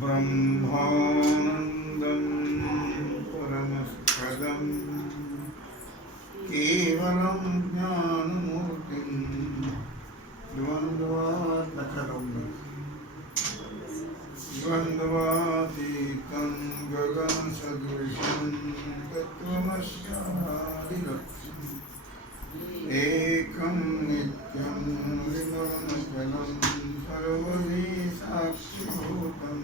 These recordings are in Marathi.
ब्रह्मानन्दं परमसुखदं केवलं ज्ञानमूर्तिं द्वन्द्वातीतं गगनसदृशं तत्त्वमस्यादिलक्ष्यम् एकं नित्यं निर्मलमचलं सर्वदि साक्षिभूतं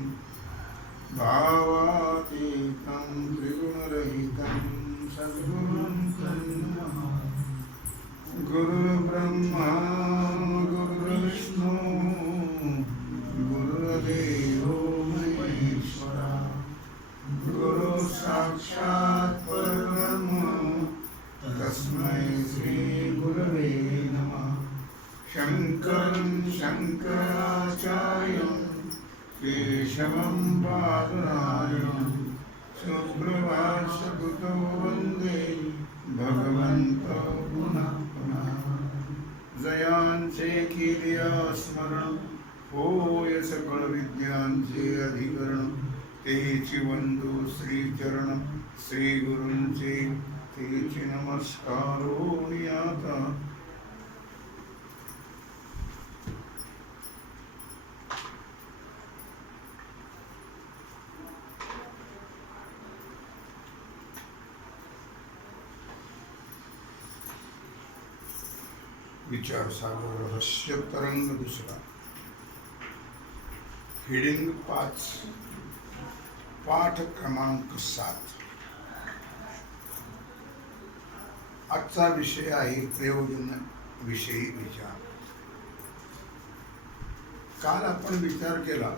भावातीतं त्रिगुणरहितं सद्गुरुं तन्नमामि। गुरुर्ब्रह्मा गुरुर्विष्णु गुरुर्देवो महेश्वरा गुरुः साक्षात् परब्रह्म तस्मै श्री गुरवे नमः। शङ्करं शङ्कराचार्यं केशवं बादरायणं शुभ्रभाष्यकृतो वन्दे भगवन्तो पुनः पुनः। जयांचे कीर्या स्मरण होय सकळ विद्यांचे अधिकरण तेची वंदू श्रीचरण श्री गुरूंचे तेची नमस्कारो आता। विचार सागर रहस्य तरंग दुसरा हेडिंग 5 पाठ क्रमांक 7। आजचा विषय आहे प्रयोजन विषयी विचार। काल आपण विचार केला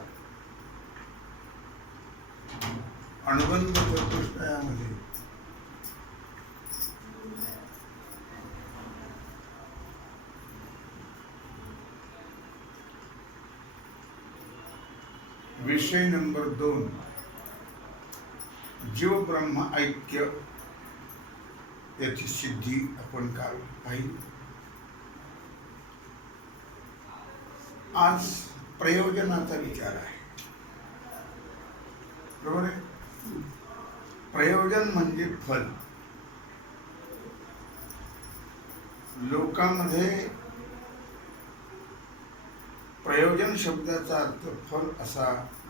अनुबंध चतुष्टयामध्ये विषय नंबर 2 जीव ब्रह्म ऐक्य याची सिद्धी आपण काल पाहिली। आज प्रयोजनाचा विचार आहे, बरोबर आहे। प्रयोजन म्हणजे फल। लोकांमध्ये प्रयोजन शब्दाचा अर्थ फल असा,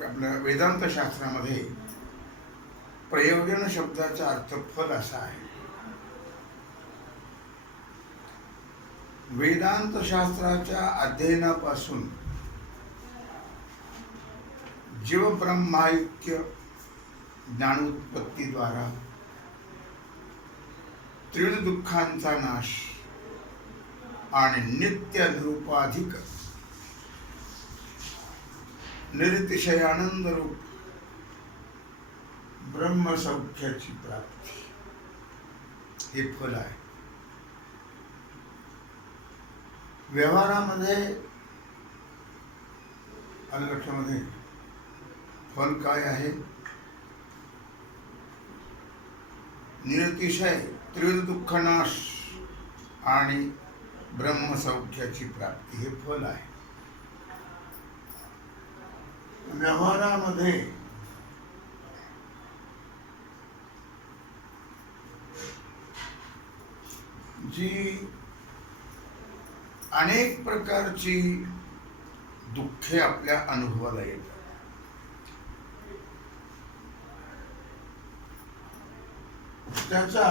आपल्या वेदांत शास्त्रामध्ये प्रयोजन शब्दाचा अर्थ फल असा आहे। वेदांत शास्त्राच्या अध्ययनापासून जीव ब्रह्मैक्य ज्ञानोत्पत्तीद्वारा त्रिण दुःखांचा नाश आणि नित्य निरुपाधिक निरतिशयानंद रूप ब्रह्मसौख्याची प्राप्ती हे फल आहे। व्यवहारामध्ये आलं लक्षामध्ये फल काय आहे? निरतिशय त्रिदुःखनाश आणि ब्रह्मसौख्याची प्राप्ती हे फल आहे। व्यवहारामध्ये जी अनेक प्रकारची दुःखे आपल्या अनुभवाला येतात, त्याचा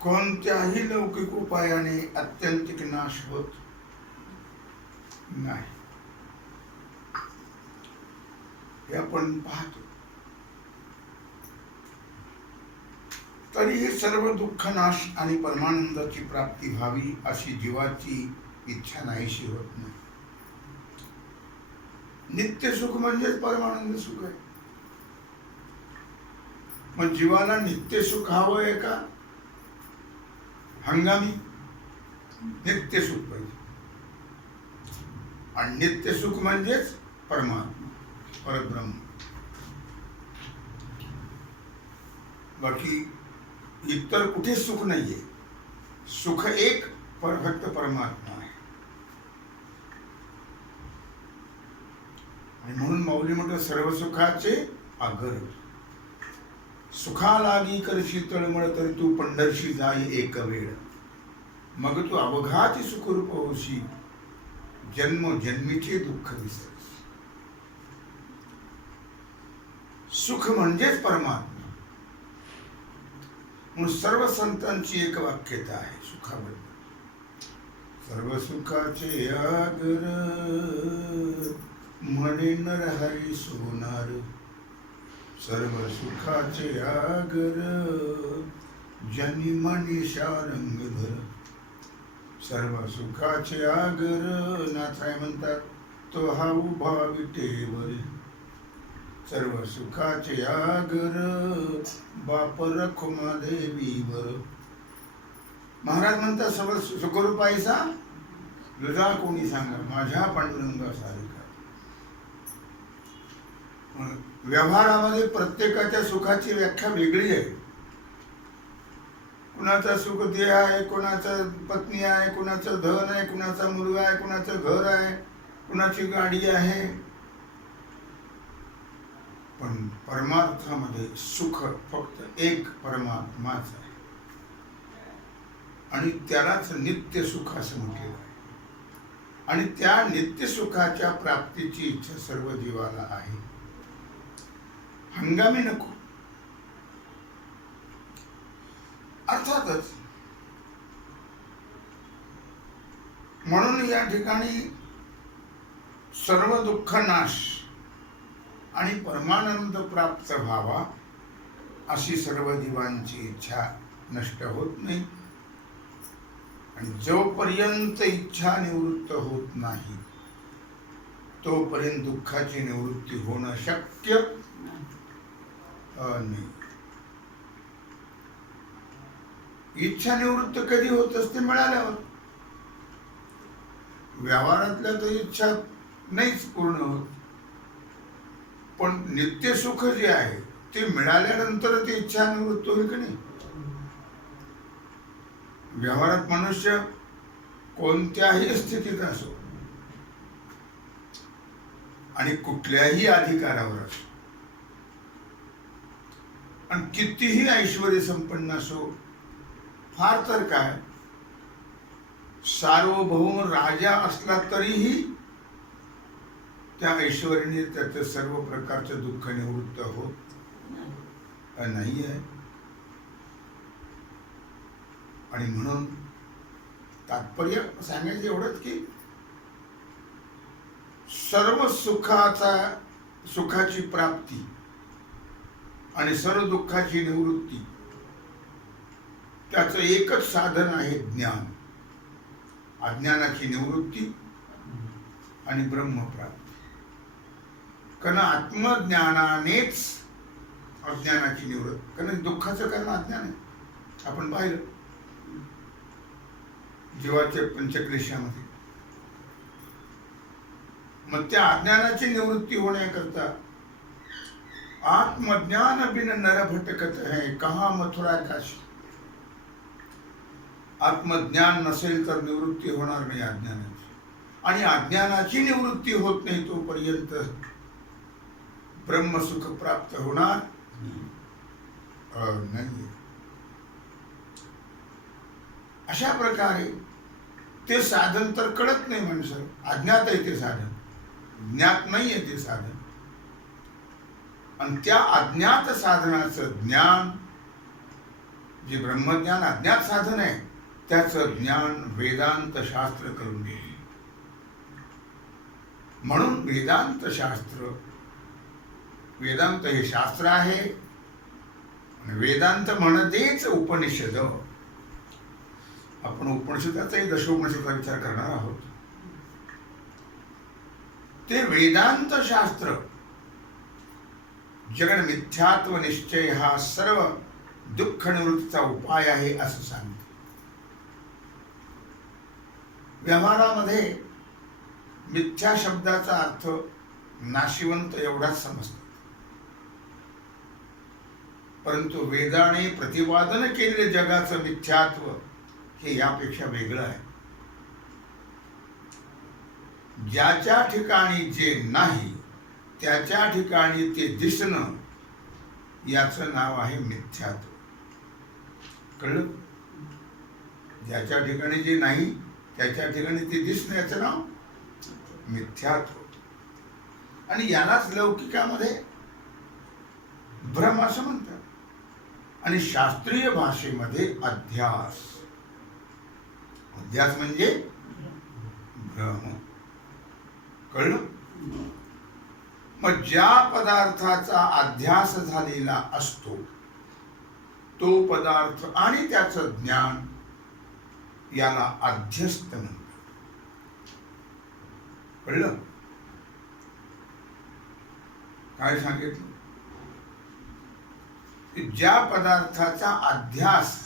कोणत्याही लौकिक उपायाने आत्यंतिक नाश होत नाही, हे आपण पाहतो। तरीही सर्व दुःख नाश आणि परमानंदाची प्राप्ती व्हावी अशी जीवाची इच्छा नाहीशी होत नाही। नित्य सुख म्हणजेच परमानंद सुख आहे। मग जीवाला नित्य सुख हवं आहे का हंगामी? नित्य सुख पाहिजे, आणि नित्य सुख म्हणजेच परमात्मा परब्रह्म। बाकी इतर कुठे सुख नाहीये। सुख एक फक्त परमात्मा आहे. आणि म्हणून माऊली म्हणतो सर्व सुखाचे आगर. सुखा लागी करशी तळमळ तर तू पंढरशी जाई एक वेळ. मग तू अवघाती सुखरूप होशी जन्म जन्मीचे दुःख विसरशी. सुख म्हणजेच परमात्मा. म्हणून सर्व संतांची एक वाक्यता आहे सुखाबद्दल. सर्व सुखाचे आगर म्हणे नरहरी सोनार. सर्व सुखाचे आगर जनी मनीषा रंगधर. सर्व सुखाचे आगर नाथराय म्हणतात तो हा उभा विटेवर. सर्व सुखाचे आगर बाप रखुमा देवीवर. महाराज म्हणतात सर्व सुखरूप पैसा तुझा कोणी सांगा माझ्या पांडुरंगा सारिका. व्यवहारामध्ये प्रत्येकाच्या सुखाची व्याख्या वेगळी आहे. कुणाचा सुख देह आहे, कुणाचं पत्नी आहे, कुणाचं धन आहे, कुणाचा मुलगा आहे, कुणाचं घर आहे, कुणाची गाडी आहे. पण परमार्थामध्ये सुख फक्त एक परमात्माच आहे. आणि त्यालाच नित्य सुख असं म्हटलेलं आहे. आणि त्या नित्य सुखाच्या प्राप्तीची इच्छा सर्व जीवाला आहे. हंगामी नको. अर्थातच म्हणून या ठिकाणी सर्व दुःख नाश आणि परमानंद प्राप्त व्हावा अशी सर्व जीवांची इच्छा नष्ट होत नाही. आणि जोपर्यंत इच्छा निवृत्त होत नाही तोपर्यंत दुःखाची निवृत्ती होणं शक्य नाही. इच्छा निवृत्त कधी होत असते? मिळाल्यावर. व्यवहारातल्या तर इच्छा नाहीच पूर्ण होत. पण नित्य सुख जे आहे ते मिळाल्यानंतर ती इच्छा निवृत्त होईल की नाही. व्यवहारात मनुष्य कोणत्याही स्थितीत असो आणि कुठल्याही अधिकारावर असो आणि कितीही ऐश्वर्य संपन्न असो, फार तर काय सार्वभौम राजा असला तरीही त्या ऐश्वर्याने त्याचं सर्व प्रकारचं दुःख निवृत्त होत नाही आहे. आणि म्हणून तात्पर्य सांगायचं एवढंच की सर्व सुखाची प्राप्ती आणि सर्व दुःखाची निवृत्ती त्याचं एकच साधन आहे ज्ञान. अज्ञानाची निवृत्ती आणि ब्रह्मप्राप्ती. कारण आत्मज्ञानानेच अज्ञानाची निवृत्ती. कारण दुःखाचं कारण अज्ञान आहे. आपण पाहिलं जीवाच्या पंचक्लेशामध्ये. मग त्या अज्ञानाची निवृत्ती होण्याकरता आत्मज्ञान बिन नर भटकत है कहा मथुरा काशी. आत्मज्ञान नसेल तर निवृत्ती होणार नाही अज्ञानाची. आणि अज्ञानाची निवृत्ती होत नाही तोपर्यंत ब्रह्मसुख प्राप्त होणार नाही. अशा प्रकारे ते साधन तर कळत नाही माणसाला. अज्ञात आहे ते साधन, ज्ञात नाही आहे ते साधन. आणि त्या अज्ञात साधनाचं ज्ञान जे ब्रह्मज्ञान अज्ञात साधन आहे त्याचं ज्ञान वेदांत शास्त्र करून देईल. म्हणून वेदांत शास्त्र, वेदांत हे शास्त्र आहे. वेदांत म्हणतेच उपनिषद. आपण उपनिषदाचाही दशोपनिषदाचा विचार करणार आहोत. ते वेदांत शास्त्र जगन मिथ्यात्व निश्चय हा सर्व दुःख निवृत्तीचा उपाय आहे असं सांगते. व्यवहारामध्ये मिथ्या शब्दाचा अर्थ नाशिवंत एवढाच समजतात. परंतु वेदाने प्रतिपादन केलेले जगाचं मिथ्यात्व हे यापेक्षा वेगळं आहे. ज्याच्या ठिकाणी जे नाही त्याच्या ठिकाणी ते दिसणं, याचं नाव आहे मिथ्यात्व. कळलं? ज्याच्या ठिकाणी जे नाही त्याच्या ठिकाणी ते दिसणं, याचं नाव मिथ्यात्व. आणि यालाच लौकिकामध्ये भ्रम असं म्हणतात, आणि शास्त्रीय भाषेमध्ये अध्यास. अध्यास म्हणजे भ्रम. कळलं? मग ज्या पदार्थाचा अध्यास झालेला असतो तो पदार्थ आणि त्याचं ज्ञान, याला अध्यस्त म्हणतात. कळलं? काय सांगितलं? ज्या पदार्थाचा अध्यास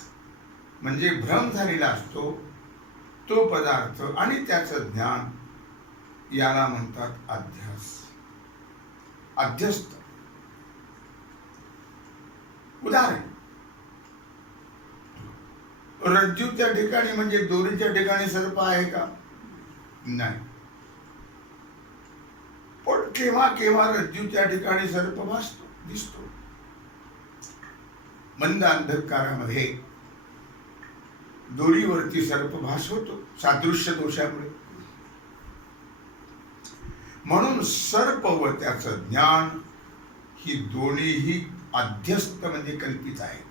म्हणजे भ्रम झालेला असतो तो पदार्थ आणि त्याचं ज्ञान, याला म्हणतात अध्यास, अध्यस्त. उदाहरण, रज्जूच्या ठिकाणी म्हणजे दोरीच्या ठिकाणी सर्प आहे का? नाही. पण केव्हा केव्हा रज्जूच्या ठिकाणी सर्प भासतो, दिसतो. मंद अंधकारामध्ये दोरीवरती सर्प भास होतो सादृश्य दोषामुळे. म्हणून सर्प व त्याचं ज्ञान ही दोन्हीही अध्यस्त म्हणजे कल्पित आहेत.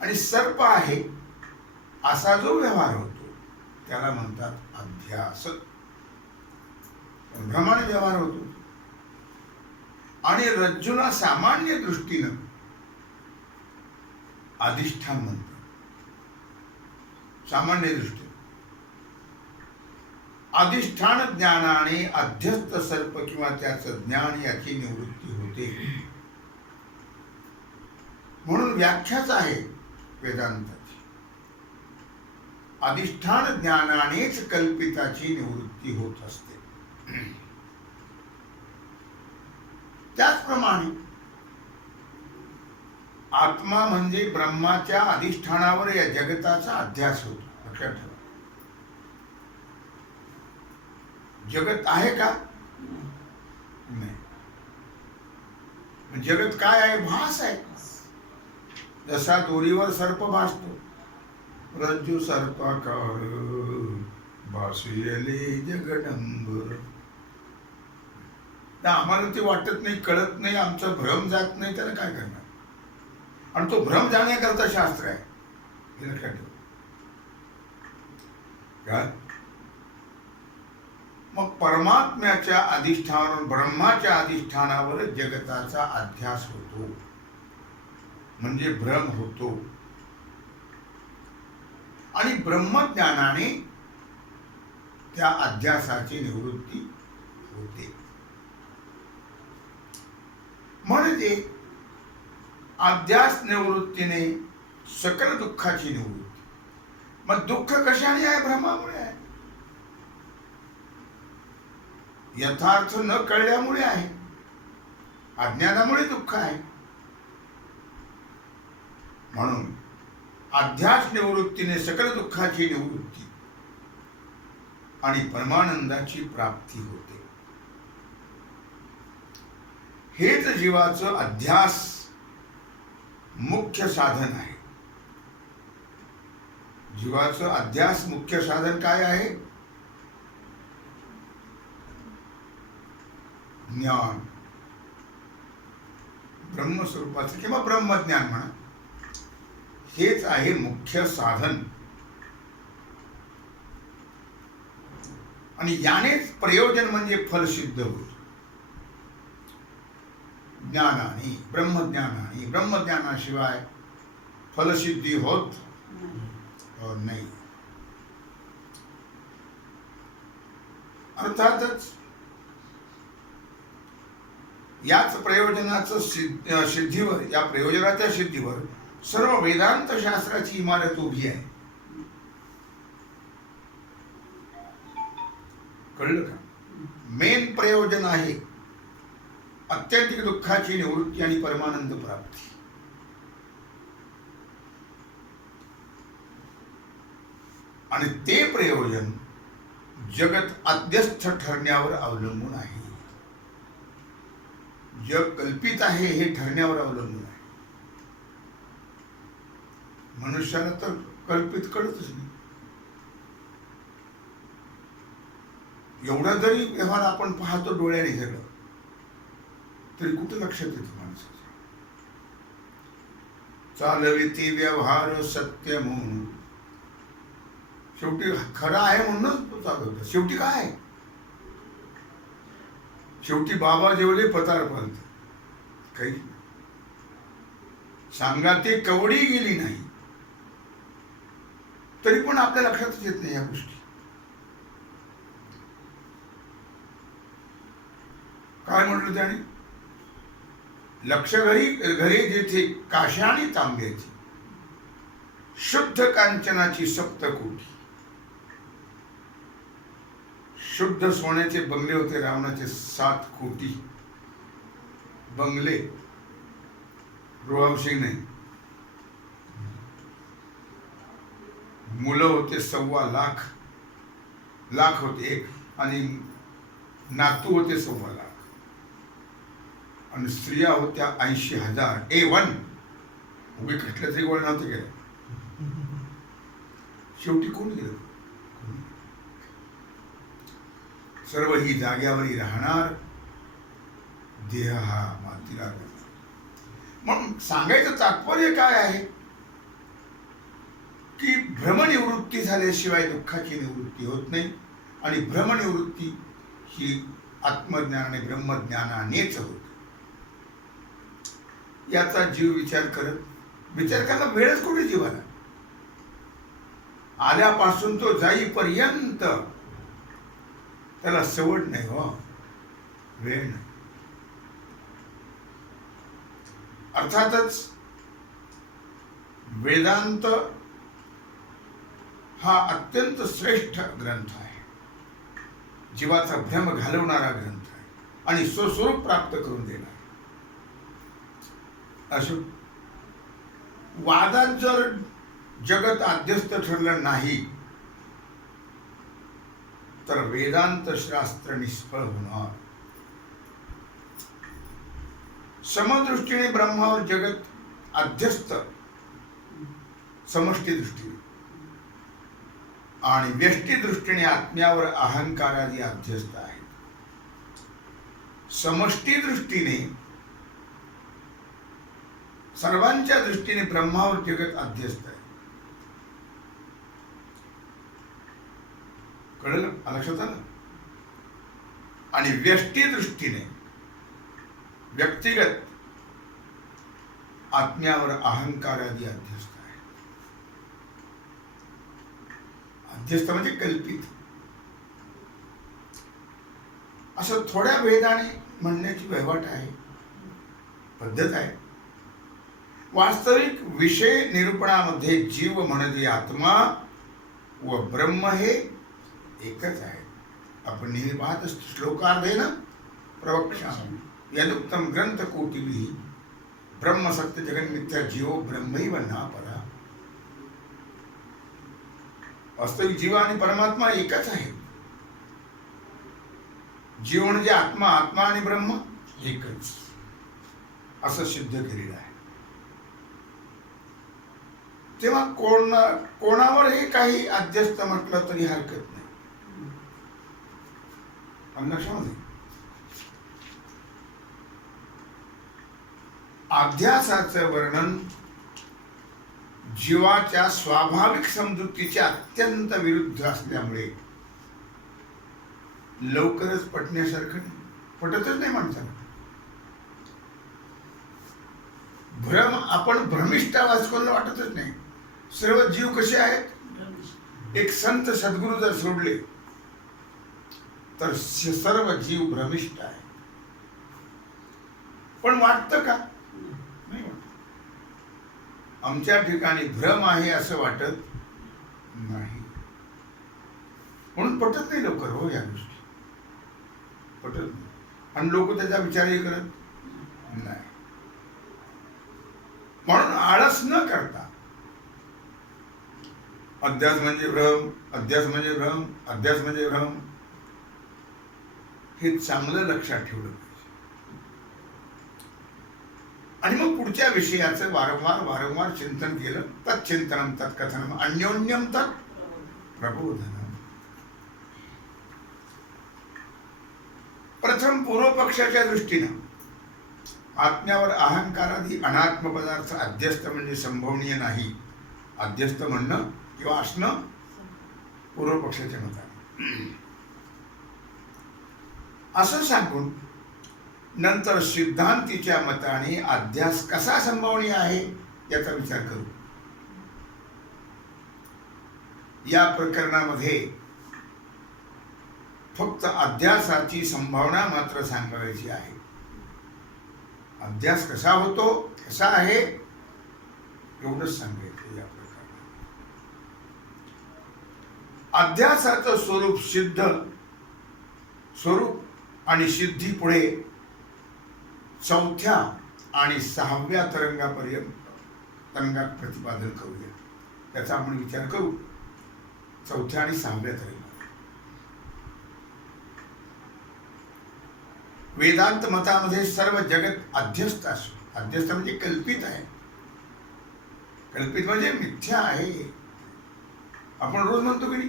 आणि सर्प आहे असा जो व्यवहार होतो त्याला म्हणतात अध्यास. भ्रमाने व्यवहार होतो. आणि रज्जूला सामान्य दृष्टीनं अधिष्ठान म्हणतात. सामान्य दृष्टी अधिष्ठान ज्ञानाने अध्यस्त सर्प किंवा त्याचं ज्ञान याची निवृत्ती होते. म्हणून व्याख्याच आहे वेदांताची, अधिष्ठान ज्ञानानेच कल्पिताची निवृत्ती होत असते. त्याचप्रमाणे आत्मा म्हणजे ब्रह्माच्या अधिष्ठानावर या जगताचा अध्यास होतो. लक्षात ठेवा. जगत आहे का? नाही. जगत काय आहे? भास आहे. जसा दोरीवर सर्प भासतो, रज्जू सर्पाकार भासुयले जगदंबर. आम्हाला ते वाटत नाही, कळत नाही, आमचा भ्रम जात नाही, त्याला काय करणार? आणि तो भ्रम जाण्याकरता शास्त्र आहे, हे लक्षात ठेवा. काय? मग परमात्म्याच्या अधिष्ठानावर, ब्रह्माच्या अधिष्ठानावर जगताचा अध्यास होतो, म्हणजे भ्रम होतो. आणि ब्रह्मज्ञानाने त्या अध्यासाची निवृत्ती होते. म्हणजे अध्यास निवृत्तीने सकल दुःखाची निवृत्ती. मग दुःख कशाने आहे? भ्रमामुळे आहे. यथार्थ न कळल्यामुळे आहे. अज्ञानामुळे दुःख आहे. म्हणून अध्यास निवृत्तीने सकल दुःखाची निवृत्ती आणि परमानंदाची प्राप्ती होते. हेच जीवाचं अध्यास मुख्य साधन आहे. जीवाचं अध्यास मुख्य साधन काय आहे? ज्ञान, ब्रह्मस्वरूपाचं किंवा ब्रह्मज्ञान म्हणा, हेच आहे मुख्य साधन. आणि यानेच प्रयोजन म्हणजे फल सिद्ध होत. ज्ञानाने, ब्रह्मज्ञानाने, ब्रह्मज्ञानाशिवाय फलसिद्धी होत नाही. अर्थातच याच प्रयोजनाचं सिद्धीवर, या प्रयोजनाच्या सिद्धीवर सर्व वेदांत शास्त्राची इमारत उभी आहे. कळलं का? मेन प्रयोजन आहे अत्यंतिक दुःखाची निवृत्ती आणि परमानंद प्राप्ती. आणि ते प्रयोजन जगत अध्यस्थ ठरण्यावर अवलंबून आहे. जग कल्पित आहे हे ठरण्यावर अवलंबून आहे. मनुष्याला तर कल्पित कळतच नाही. एवढा जरी व्यवहार आपण पाहतो डोळ्याने सगळं, तरी कुठं लक्षात येतं माणसाचं. चालविती व्यवहार सत्य म्हणून, शेवटी खरं आहे म्हणूनच तो चालवतो. शेवटी काय आहे? शेवटी बाबा जेवले पतार पालत, काही सांगा ते कवडी गेली नाही, तरी पण आपल्या लक्षातच येत नाही या गोष्टी. काय म्हटलं त्याने? लक्ष घरी जेथे काशाणी तांब्याची, शुद्ध कांचनाची सप्तकोटी. शुद्ध सोन्याचे बंगले होते रावणाचे 7 कोटी बंगले, रोहावशी नाही. मुलं होते 1.25 लाख होते एक, आणि नातू होते 1.25 लाख, आणि स्त्रिया होत्या 80,000. A1 उभी कुठल्या तरी गोळ नव्हते गेलं. शेवटी कोण गेलं? सर्व ही जाग्यावरी राहणार, देह हा मातीला लागणार. मग सांगायचं तात्पर्य काय आहे की भ्रमनिवृत्ती झाल्याशिवाय दुःखाची निवृत्ती होत नाही, आणि भ्रमनिवृत्ती ही आत्मज्ञान आणि ब्रह्मज्ञानानेच होते. याचा जीव विचार करायला वेळच कुठे जीवाला? आल्यापासून तो जाईपर्यंत त्याला सवड नाही हो, वेळ नाही. अर्थातच वेदांत हा अत्यंत श्रेष्ठ ग्रंथ आहे, जीवाचा भ्रम घालवणारा ग्रंथ आहे, आणि स्वस्वरूप प्राप्त करून देणार. असो, वादात जर जगत आद्यस्थ ठरलं नाही तर वेदांत शास्त्र निष्फळ होणार. समदृष्टीने ब्रह्मावर जगत अध्यस्थ समष्टी दृष्टीने, आणि व्यष्टी दृष्टीने आत्म्यावर अहंकारादी अध्यस्थ आहे. समष्टी दृष्टीने सर्वांच्या दृष्टीने ब्रह्मावर जगत अध्यस्थ आहे. कळलं? लक्षात आलं? आणि व्यष्टी दृष्टीने व्यक्तिगत आत्म्यावर अहंकारादी अध्यस्थ आहे. अध्यस्थ म्हणजे कल्पित. असं थोड्या भेदाने म्हणण्याची वहिवाट आहे, पद्धत आहे. वास्तविक विषय निरूपणामध्ये जीव म्हणजे आत्मा व ब्रह्म हे एकच आहे. आपण नेहमी पाहत असतो श्लोकार्धेन प्रवक्ष्यामि यदुक्तम ग्रंथ कोटिभिः ब्रह्म सत्य जगन मिथ्या जीवो ब्रह्मैव न परा. वास्तविक जीव आणि परमात्मा एकच आहे. जीव म्हणजे आत्मा, आत्मा आणि ब्रह्म एकच, असं सिद्ध केलेलं आहे. तेव्हा कोणावरही काही अध्यस्थ म्हटलं तरी हरकत नाही. लक्षामध्ये अध्यासाचं वर्णन जीवाच्या स्वाभाविक समजुतीच्या अत्यंत विरुद्ध असल्यामुळे लवकरच पटण्यासारखं नाही, पटतच नाही माणसाला. भ्रम, आपण भ्रमिष्ठ वाचकोला वाटतच नाही. सर्व जीव कसे आहेत? एक संत सद्गुरू जर सोडले तर सर्व जीव भ्रमिष्ठ आहे. पण वाटतं का? नाही वाटत. आमच्या ठिकाणी भ्रम आहे असं वाटत नाही, म्हणून पटत नाही लवकर हो या गोष्टी, पटत नाही. आणि लोक त्याचा विचारही करत नाही. म्हणून आळस न करता अध्यास म्हणजे भ्रम, अध्यास म्हणजे भ्रम, अध्यास म्हणजे भ्रम, हे चांगलं लक्षात ठेवलं पाहिजे. आणि मग पुढच्या विषयाचं वारंवार वारंवार चिंतन केलं. तच्चिंतनम तत्कथनम अन्योन्यम तत् प्रबोधनम. प्रथम पूर्व पक्षाच्या दृष्टीनं आत्म्यावर अहंकारादी अनात्म पदार्थ अध्यस्त म्हणजे संभवनीय नाही, अध्यस्त म्हणणं किंवा असणं पूर्व पक्षाच्या मताने, असं सांगून नंतर सिद्धांतीच्या मताने अध्यास कसा संभवनीय आहे याचा विचार करू. या प्रकरणामध्ये फक्त अध्यासाची संभावना मात्र सांगायची आहे. अध्यास कसा होतो, कसा आहे, एवढंच सांगायचं या प्रकरणात. अध्यासाचं स्वरूप सिद्ध स्वरूप आणि सिद्धी पुढे चौथ्या आणि सहाव्या तरंगात प्रतिपादन करूया. त्याचा आपण विचार करू. चौथ्या आणि सहाव्या तरंगात वेदांत मतामध्ये सर्व जगत अध्यस्त असो. अध्यस्त म्हणजे कल्पित आहे. कल्पित म्हणजे मिथ्या आहे. आपण रोज म्हणतो की नाही,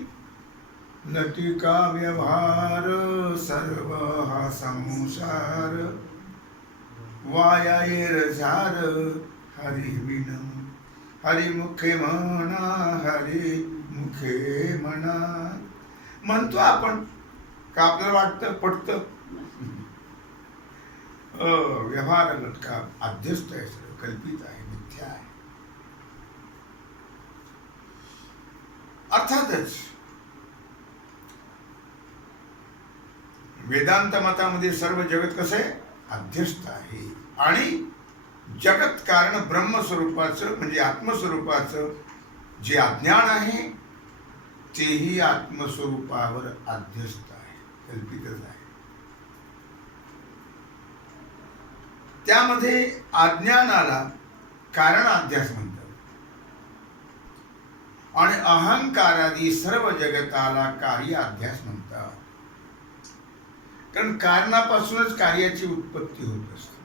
नटिका व्यवहार सर्व हा संसार वाया झार हरी विन हरी मुखे म्हणा हरी मुखे म्हणा. म्हणतो आपण का आपल्याला वाटतं पटतं. व्यवहार नटका अध्यस्त आहे, सर्व कल्पित आहे, मिथ्या आहे. अर्थातच वेदांत मतामध्ये सर्व जगत कसं आहे, अध्यस्त आहे. आणि जगत कारण ब्रह्मस्वरूपाचं म्हणजे आत्मस्वरूपाचं जे अज्ञान आहे तेही आत्मस्वरूपावर अध्यस्त आहे, कल्पितच आहे. त्यामध्ये अज्ञानाला कारण अध्यास म्हणतात आणि अहंकारादी सर्व जगताला कार्य अध्यास म्हणतात. कारण कारणापासूनच कार्याची उत्पत्ती होत असते.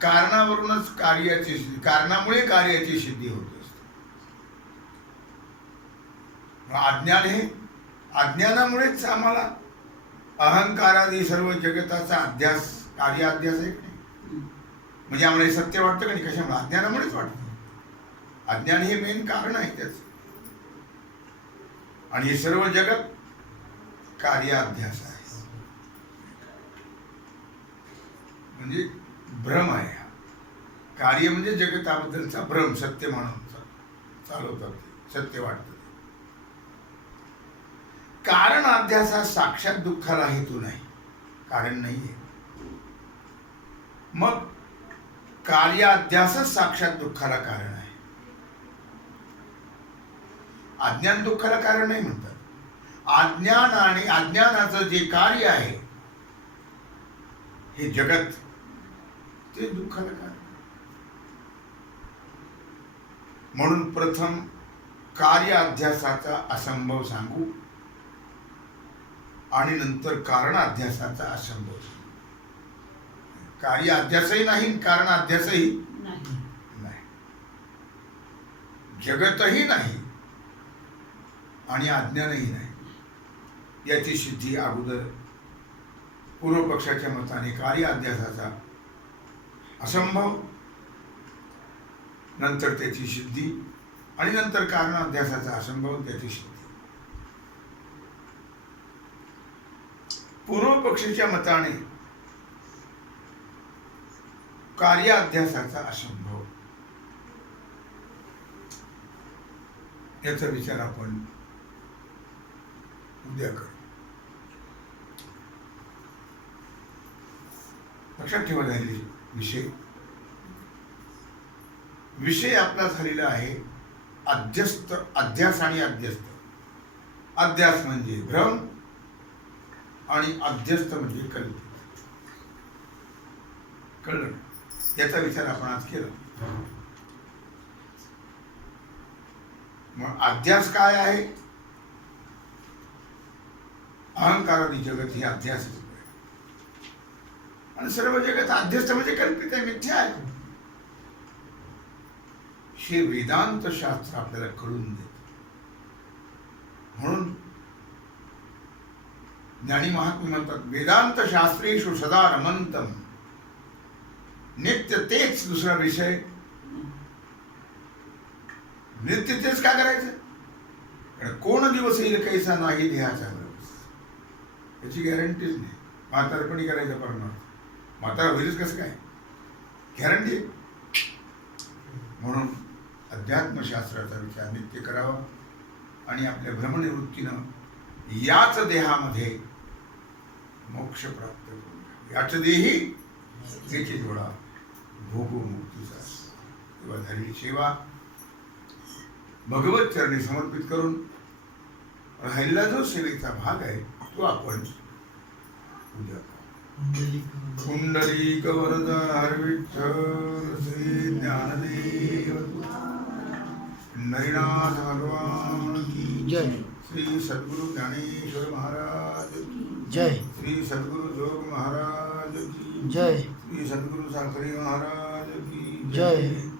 कारणावरूनच कार्याची, कारणामुळे कार्याची सिद्धी होत असते. अज्ञान हे अज्ञानामुळेच आम्हाला अहंकारादी सर्व जगताचा अध्यास, कार्य अध्यास आहे की नाही. म्हणजे आम्हाला हे सत्य वाटतं का नाही, कशामुळे, अज्ञानामुळेच वाटतं. अज्ञान हे मेन कारण आहे त्याच. आणि हे सर्व जगत कार्याध्यास आहे, म्हणजे भ्रम आहे. कार्य म्हणजे जगताबद्दलचा भ्रम, सत्य म्हणून चालवतात, सत्य वाटतं. कारण अध्यासा साक्षात दुःखाला हेतू नाही, कारण नाहीये. मग कार्याध्यासच साक्षात दुःखाला कारण आहे. अज्ञान दुःखाला कारण नाही म्हणतात. अज्ञान आणि अज्ञानाचं जे कार्य आहे हे जगत, ते दुःखाला कारण. म्हणून प्रथम कार्य अध्यासाचा असंभव सांगू आणि नंतर कारण अध्यासाचा असंभव सांगू. कार्य अध्यासही नाही, कारण अध्यासही नाही, जगतही नाही आणि अज्ञानही नाही. याची सिद्धी अगोदर पूर्व पक्षाच्या मताने कार्य अध्यासाचा असंभव, नंतर त्याची सिद्धी आणि नंतर कारण अध्यासाचा असंभव, त्याची सिद्धी. पूर्व पक्षाच्या मताने कार्य अध्यासाचा असंभव, याचा विचार आपण उद्या करू. लक्षात ठेवा झालेले विषय आपला झालेला आहे अध्यस्त, अध्यास आणि अध्यस्त. अध्यास म्हणजे भ्रम आणि अध्यस्त म्हणजे कल्पित. कळलं? याचा विचार आपण आज केला. मग अध्यास काय आहे? अहंकारादी जगत ही अध्यासच आहे. आणि सर्व जगत अध्यस्त म्हणजे कल्पित आहे, मिथ्या आहे. हे वेदांत शास्त्र आपल्याला कळून देत. म्हणून ज्ञानी महात्मे म्हणतात, वेदांत शास्त्रेषु सदा रमंतम. नित्य तेच दुसरा विषय, नित्य तेच काय करायचं? कोण दिवस येईल कैसा नाही लिहायचा, याची गॅरंटीच नाही. म्हातारपणी करायचं परमार्थ, म्हातारा होईलच कसं काय? गॅरंटी. म्हणून अध्यात्मशास्त्राचा विचार नित्य करावा आणि आपल्या भ्रमनिवृत्तीनं याच देहामध्ये मोक्ष प्राप्त करून याच देही त्याची जोडा भोगो मुक्तीचा. तेव्हा झालेली सेवा भगवत चरणी समर्पित करून राहिलेला जो सेवेचा भाग आहे तो आपण उद्या पुंडलिक वरदार विठ्ठल श्री ज्ञानदेव नरिनाथ भगवान की जय. श्री सद्गुरु ज्ञानेश्वर महाराज की जय. श्री सद्गुरु जोग महाराज की जय. श्री सद्गुरु साखरे महाराज की जय.